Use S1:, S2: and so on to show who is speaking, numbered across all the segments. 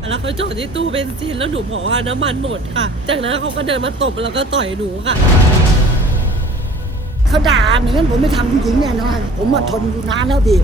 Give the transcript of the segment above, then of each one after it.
S1: แล้วเขาจอดที่ตู้เบนซินแล้วหนูบอกว่าน้ำมันหมดค่ะจากนั้นเขาก็เดินมาตบแล้วก็ต่อยหนูค่ะ
S2: เขาด่าเหมือนกันผมไม่ทำผู้หญิงแน่นอนผมอดทนอยู่นานแล้วพี่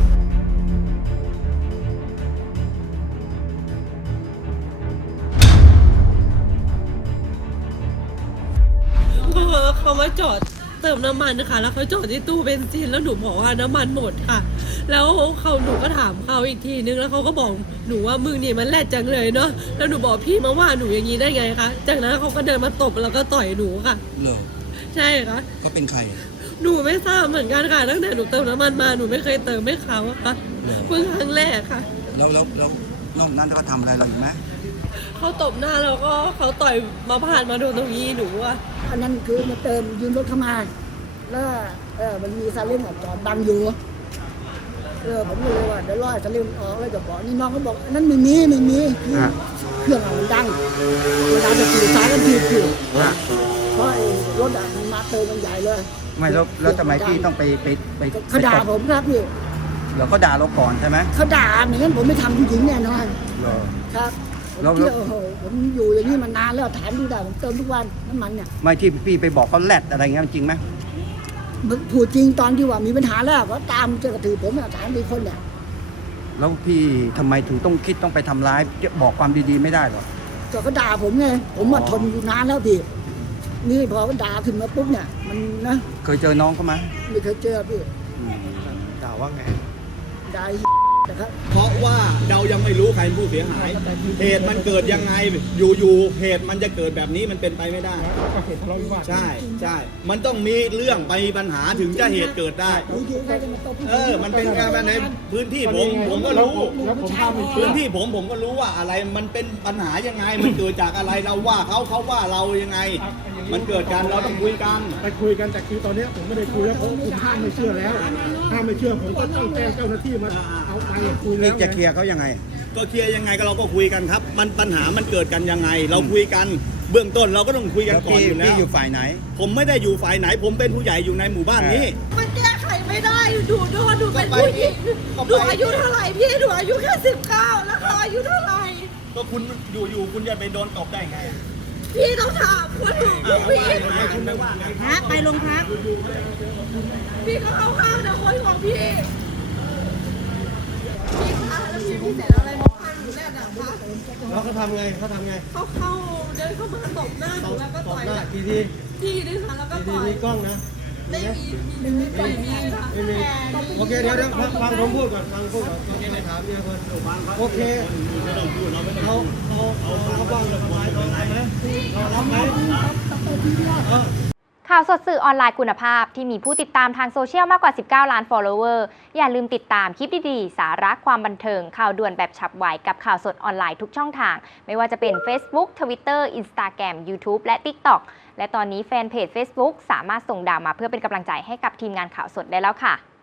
S1: เขามาจอดเติมน้ำมันค่ะแล้วเขาจอดที่ตู้เบนซินแล้วหนูบอกว่าน้ำมันหมดค่ะแล้วหนูก็ถามเขาอีกทีนึงแล้วเขาก็บอกหนูว่ามึงนี่มันแรดจังเลยเนาะแล้วหนูบอกพี่มาว่าหนูอย่างนี้ได้ไงคะจากนั้นเขาก็เดินมาตบแล้วก็ต่อยหนูค่ะ
S3: เหรอ
S1: ใช่ค่ะ
S3: เขาเป็นใคร
S1: หนูไม่ทราบเหมือนกันค่ะตั้งแต่หนูเติมน้ำมันมาหนูไม่เคยเติมให้เขาค่ะเพิ่งครั้งแรกค่ะ
S3: แล้วนอกนั้นเขาทำอะไรเราอีกไหม
S1: เขาตบหน้าแล้วก็เขาต่อยมาผ่านมาโดนตรงนี้หนูอะ
S2: อันนั้นคือมาเติมยืมรถเข้ามาแล้วมันมีซาเล้งจอดบังอยู่ผมก็เลยว่าเดี๋ยวรอซาเล้งออกแล้วจะบอกนี่น้องเขาบอกอันนั้นไม่มีเครื่องมันดังเวลาจะสื่อสารกันผิดอยู่เพราะรถมันมาเติมมันใหญ่เลย
S4: ไม่แล้วทำไมพี่ต้องไป
S2: เขาด่าผมครับพี่
S4: เดี๋ยวเขาด่าเราก่อนใช่ไหม
S2: เขาด่าเหมือนกันผมไม่ทำผู้หญิงแน่นอนครับ
S4: แล้ว
S2: ผมอยู่อย่างนี้มานานแล้วถามดูได้ผมเติมทุกวันน้ำมันเนี่ย
S4: ไม่ที่พี่ไปบอกเขาแลดอะไรเงี้ยจริงไหม
S2: พูดจริงตอนที่ว่ามีปัญหาแล้วเขาตามจะกระถือผมถามดีคนเนี่ย
S4: แล้วพี่ทำไมถึงต้องไปทำร้ายบอกความดีๆไม่ได้หรอ
S2: ก็เขาด่าผมไงผมทนอยู่นานแล้วพี่นี่พอเขาด่าขึ้นมาปุ๊บเนี่ยมันนะ
S4: เคยเจอน้องเขาไหม
S2: ไม่เคยเจอพี่
S4: ด่าว่าไง
S2: ด่านะครับ
S5: เพราะว่าเรายังไม่รู้ใครเป็นผู้เสียหายเหตุมันเกิดยังไงอยู่เหตุมันจะเกิดแบบนี้มันเป็นไปไม่ได้ใช่มันต้องมีเรื่องไปปัญหาถึงจะเหตุเกิดได้มันเป็นการในพื้นที่ผมก็รู้พื้นที่ผมก็รู้ว่าอะไรมันเป็นปัญหายังไงมันเกิดจากอะไรเราว่าเขาว่าเรายังไงมันเกิดกันเราต้องคุยกัน
S6: แต่คือตอนนี้ผมไม่ได้คุยแล้วเพราะผมห้ามไม่เชื่อแล้วห้ามไม่เชื่อผมก็ต้องแจ้งเจ้าหน้าที่มาเอาไปคุยแล้ว
S4: จะเคลียร์เขายังไง
S5: ก็เคลียร์ยังไงก็เราก็คุยกันครับมันปัญหามันเกิดกันยังไงเราคุยกันเบื้องต้นเราก็ต้องคุยกันก่อนอยู่แล้ว
S4: พี่อยู่ฝ่ายไหน
S5: ผมไม่ได้อยู่ฝ่ายไหนผมเป็นผู้ใหญ่อยู่ในหมู่บ้านนี้
S1: มันแก้ไขไม่ได้ดูเป็นผู้หญิงดูอายุเท่าไหร่พี่ดูอายุแค่19แล้วเขาอายุเท่าไหร่
S5: ก็คุณอยู่คุณจะไปโดนตบได้ไง
S1: พี่ต้องถามคนอื่นพี่
S2: ไปโรงพัก
S1: พี่ก็เข้าข้างนะคนของพี่คะแล้วพี่เสร็จอะไรมาพังอยู่แน่น่ะคะ
S6: แล้วเขาทำไง
S1: เขาเดินเข้ามาตบหน้าหนูแล้วก็ต่อยทีนึงค่ะแล้วก็ต่อย
S6: มีกล้องนะ
S1: ไม่มีค่ะ
S6: โอเคเดี๋ยวฟังผมพูดก่อนโอเคไปถามเนี่ยคนโอเคเขาบ้างเราทำไมเรารับไหม
S7: ข่าวสดสื่อออนไลน์คุณภาพที่มีผู้ติดตามทางโซเชียลมากกว่า19 ล้าน follower อย่าลืมติดตามคลิปดีๆสาระความบันเทิงข่าวด่วนแบบฉับไวกับข่าวสดออนไลน์ทุกช่องทางไม่ว่าจะเป็น Facebook Twitter Instagram YouTube และ TikTok และตอนนี้แฟนเพจ Facebook สามารถส่งดาวมาเพื่อเป็นกำลังใจให้กับทีมงานข่าวสดได้แล้วค่ะ